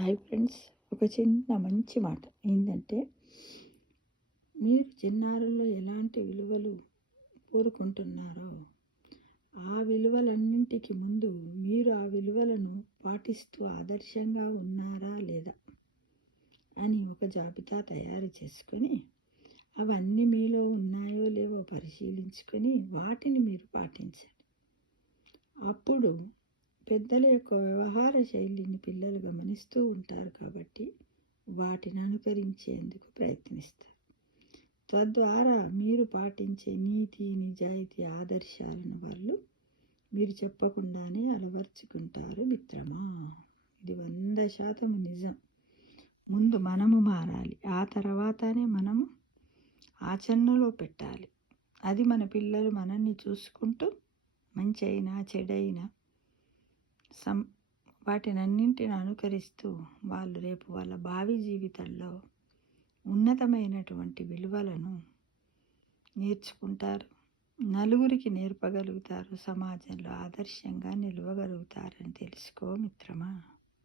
Hi friends, ఒక చిన్న మంచి మాట ఏంటంటే, మీరు చిన్నారుల్లో ఎలాంటి విలువలు కోరుకుంటున్నారో, ఆ విలువలన్నింటికి ముందు మీరు ఆ విలువలను పాటిస్తూ ఆదర్శంగా ఉన్నారా లేదా అని ఒక జాబితా తయారు చేసుకొని, అవన్నీ మీలో ఉన్నాయో లేవో పరిశీలించుకొని వాటిని మీరు పాటించండి. అప్పుడు పెద్దల యొక్క వ్యవహార శైలిని పిల్లలు గమనిస్తూ ఉంటారు కాబట్టి వాటిని అనుకరించేందుకు ప్రయత్నిస్తారు. తద్వారా మీరు పాటించే నీతి, నిజాయితీ, ఆదర్శాలను వాళ్ళు మీరు చెప్పకుండానే అలవర్చుకుంటారు మిత్రమా. ఇది 100% నిజం. ముందు మనము మారాలి, ఆ తర్వాతనే మనము ఆచరణలో పెట్టాలి. అది మన పిల్లలు మనల్ని చూసుకుంటూ మంచి అయినా చెడైనా వాటినన్నింటిని అనుకరిస్తూ వాళ్ళు రేపు వాళ్ళ భావి జీవితంలో ఉన్నతమైనటువంటి విలువలను నేర్చుకుంటారు, నలుగురికి నేర్పగలుగుతారు, సమాజంలో ఆదర్శంగా నిలవగలుగుతారని తెలుసుకో మిత్రమా.